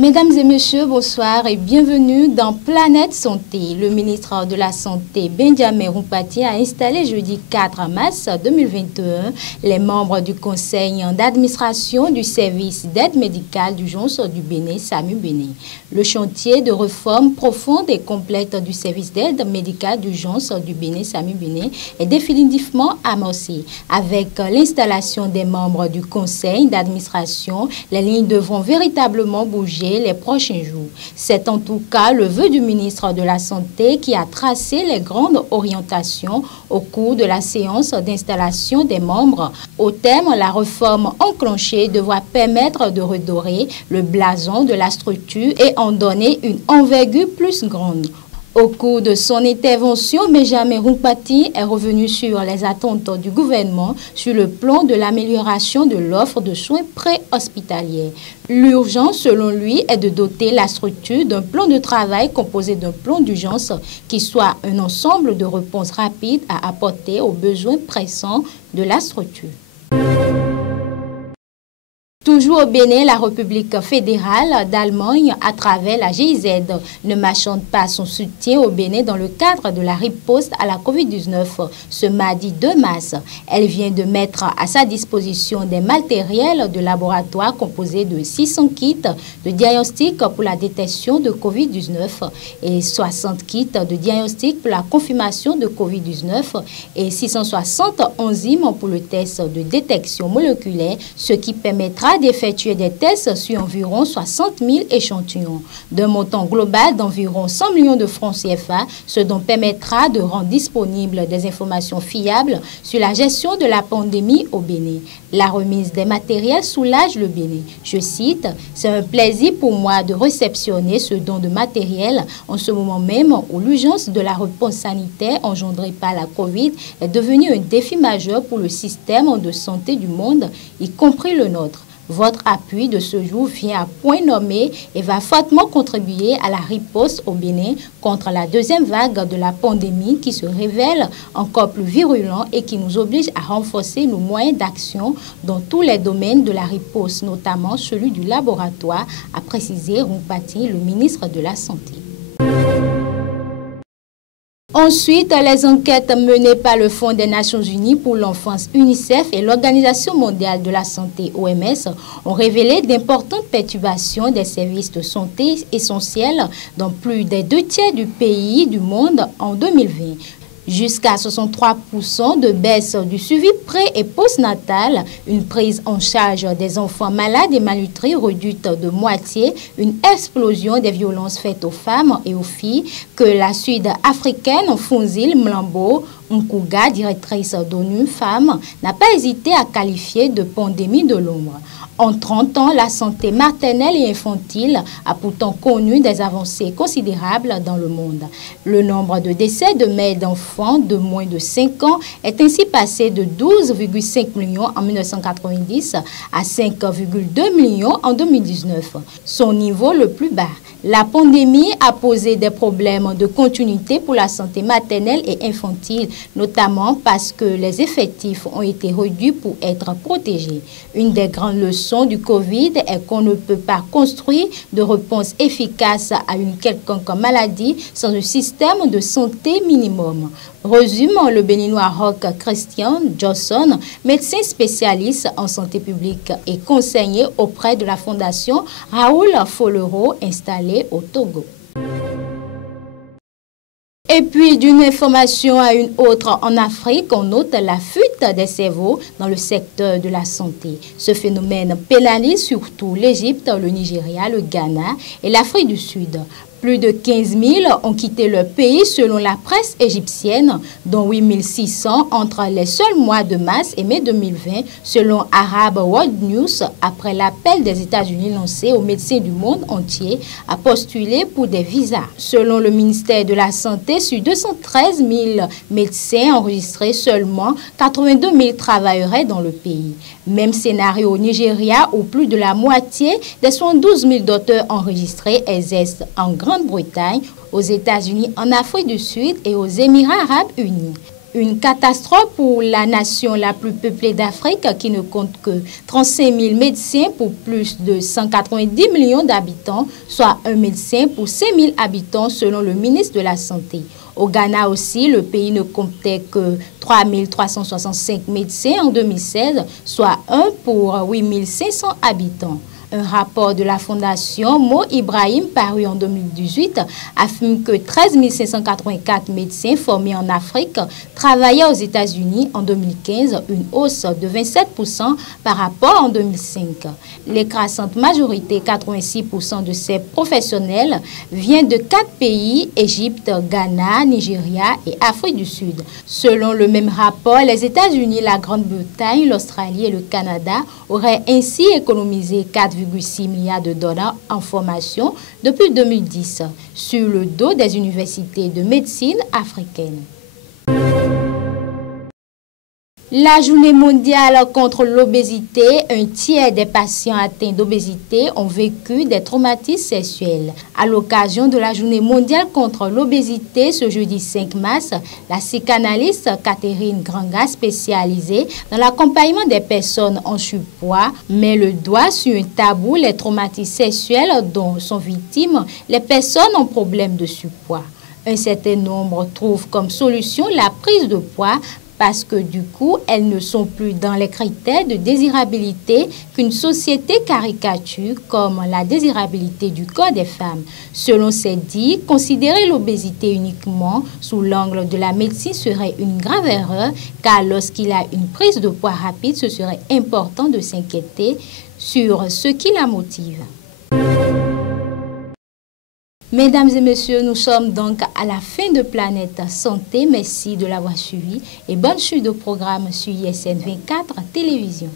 Mesdames et messieurs, bonsoir et bienvenue dans Planète Santé. Le ministre de la Santé, Benjamin Rumpati, a installé jeudi 4 mars 2021 les membres du conseil d'administration du service d'aide médicale d'urgence du Bénin, SAMU Bénin. Le chantier de réforme profonde et complète du service d'aide médicale d'urgence du Bénin, SAMU Bénin, est définitivement amorcé. Avec l'installation des membres du conseil d'administration, les lignes devront véritablement bouger les prochains jours. C'est en tout cas le vœu du ministre de la Santé qui a tracé les grandes orientations au cours de la séance d'installation des membres. Au terme, la réforme enclenchée devra permettre de redorer le blason de la structure et en donner une envergure plus grande. Au cours de son intervention, Benjamin Rumpati est revenu sur les attentes du gouvernement sur le plan de l'amélioration de l'offre de soins préhospitaliers. L'urgence, selon lui, est de doter la structure d'un plan de travail composé d'un plan d'urgence qui soit un ensemble de réponses rapides à apporter aux besoins pressants de la structure. Toujours au Bénin, la République fédérale d'Allemagne, à travers la GIZ, ne marchande pas son soutien au Bénin dans le cadre de la riposte à la Covid-19 ce mardi 2 mars. Elle vient de mettre à sa disposition des matériels de laboratoire composés de 600 kits de diagnostic pour la détection de Covid-19 et 60 kits de diagnostic pour la confirmation de Covid-19 et 660 enzymes pour le test de détection moléculaire, ce qui permettra d'effectuer des tests sur environ 60 000 échantillons, d'un montant global d'environ 100 millions de francs CFA, ce dont permettra de rendre disponibles des informations fiables sur la gestion de la pandémie au Bénin. La remise des matériels soulage le Bénin. Je cite, « C'est un plaisir pour moi de réceptionner ce don de matériel en ce moment même où l'urgence de la réponse sanitaire engendrée par la Covid est devenue un défi majeur pour le système de santé du monde, y compris le nôtre. Votre appui de ce jour vient à point nommé et va fortement contribuer à la riposte au Bénin contre la deuxième vague de la pandémie qui se révèle encore plus virulente et qui nous oblige à renforcer nos moyens d'action dans tous les domaines de la riposte, notamment celui du laboratoire, a précisé Rumpati, le ministre de la Santé. Ensuite, les enquêtes menées par le Fonds des Nations Unies pour l'enfance UNICEF et l'Organisation mondiale de la santé OMS ont révélé d'importantes perturbations des services de santé essentiels dans plus des 2/3 du pays du monde en 2020. Jusqu'à 63% de baisse du suivi pré- et postnatal, une prise en charge des enfants malades et malnutris réduite de moitié, une explosion des violences faites aux femmes et aux filles que la Sud-Africaine Fonzile Mlambo Nkuga, directrice d'ONU Femmes, n'a pas hésité à qualifier de pandémie de l'ombre. En 30 ans, la santé maternelle et infantile a pourtant connu des avancées considérables dans le monde. Le nombre de décès de mères d'enfants de moins de 5 ans est ainsi passé de 12,5 millions en 1990 à 5,2 millions en 2019, son niveau le plus bas. La pandémie a posé des problèmes de continuité pour la santé maternelle et infantile, notamment parce que les effectifs ont été réduits pour être protégés. Une des grandes leçons du Covid est qu'on ne peut pas construire de réponse efficace à une quelconque maladie sans un système de santé minimum. Résume le Béninois Roch Christian Johnson, médecin spécialiste en santé publique et conseiller auprès de la Fondation Raoul Folero installée au Togo. Et puis, d'une information à une autre en Afrique, on note la fuite des cerveaux dans le secteur de la santé. Ce phénomène pénalise surtout l'Égypte, le Nigeria, le Ghana et l'Afrique du Sud. Plus de 15 000 ont quitté leur pays selon la presse égyptienne, dont 8 600 entre les seuls mois de mars et mai 2020, selon Arab World News, après l'appel des États-Unis lancé aux médecins du monde entier à postuler pour des visas. Selon le ministère de la Santé, sur 213 000 médecins enregistrés, seulement 82 000 travailleraient dans le pays. Même scénario au Nigeria, où plus de la moitié des 72 000 docteurs enregistrés exercent en Grande-Bretagne, aux États-Unis, en Afrique du Sud et aux Émirats arabes unis. Une catastrophe pour la nation la plus peuplée d'Afrique qui ne compte que 35 000 médecins pour plus de 190 millions d'habitants, soit un médecin pour 5 000 habitants selon le ministre de la Santé. Au Ghana aussi, le pays ne comptait que 3 365 médecins en 2016, soit 1 pour 8 500 habitants. Un rapport de la fondation Mo Ibrahim paru en 2018 affirme que 13 584 médecins formés en Afrique travaillaient aux États-Unis en 2015, une hausse de 27% par rapport en 2005. L'écrasante majorité, 86% de ces professionnels, vient de 4 pays, Égypte, Ghana, Nigeria et Afrique du Sud. Selon le même rapport, les États-Unis, la Grande-Bretagne, l'Australie et le Canada auraient ainsi économisé 4,6 milliards de dollars en formation depuis 2010 sur le dos des universités de médecine africaines. La journée mondiale contre l'obésité, un tiers des patients atteints d'obésité ont vécu des traumatismes sexuels. À l'occasion de la journée mondiale contre l'obésité, ce jeudi 5 mars, la psychanalyste Catherine Granga, spécialisée dans l'accompagnement des personnes en surpoids, met le doigt sur un tabou, les traumatismes sexuels dont sont victimes les personnes en problème de surpoids. Un certain nombre trouvent comme solution la prise de poids parce que du coup, elles ne sont plus dans les critères de désirabilité qu'une société caricature comme la désirabilité du corps des femmes. Selon ces dits, considérer l'obésité uniquement sous l'angle de la médecine serait une grave erreur, car lorsqu'il a une prise de poids rapide, ce serait important de s'inquiéter sur ce qui la motive. Mesdames et messieurs, nous sommes donc à la fin de Planète Santé. Merci de l'avoir suivi et bonne suite de programme sur ISN 24 Télévision.